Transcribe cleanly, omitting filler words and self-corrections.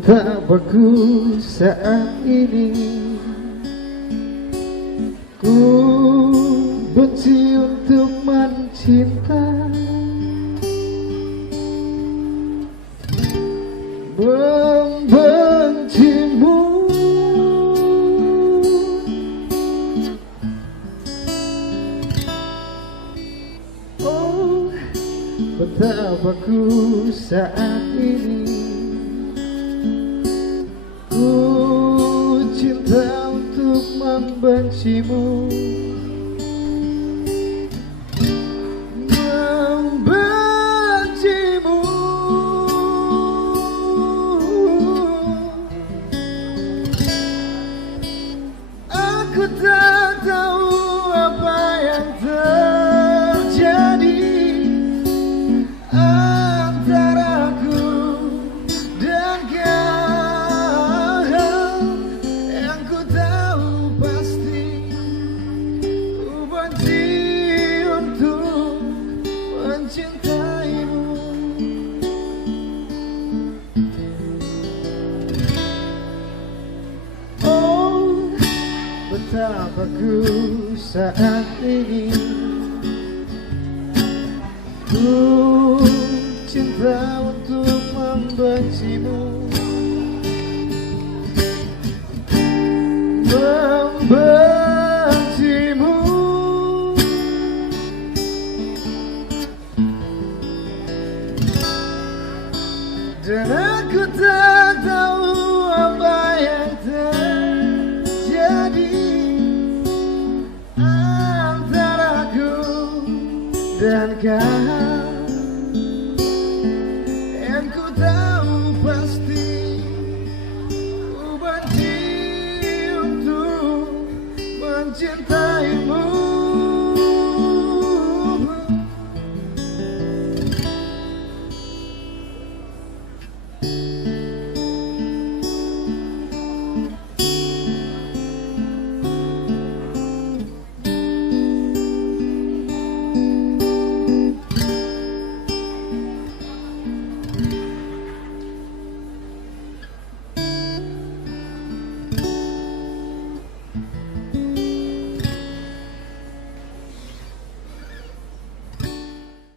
Betapa ku saat ini ku benci untuk mencinta, membencimu. Oh, betapa ku saat ini ku cinta untuk membencimu, membencimu. Aku tak tahu apa yang terjadi antara aku dan kau. Yang ku tahu pasti ku benci untuk mencintaimu. Oh, betapa ku saat ini ku cinta untuk membencimu, membencimu. Dan aku tak tahu apa yang terjadi antara aku dan kau. Yang ku tahu pasti ku benci untuk mencintaimu.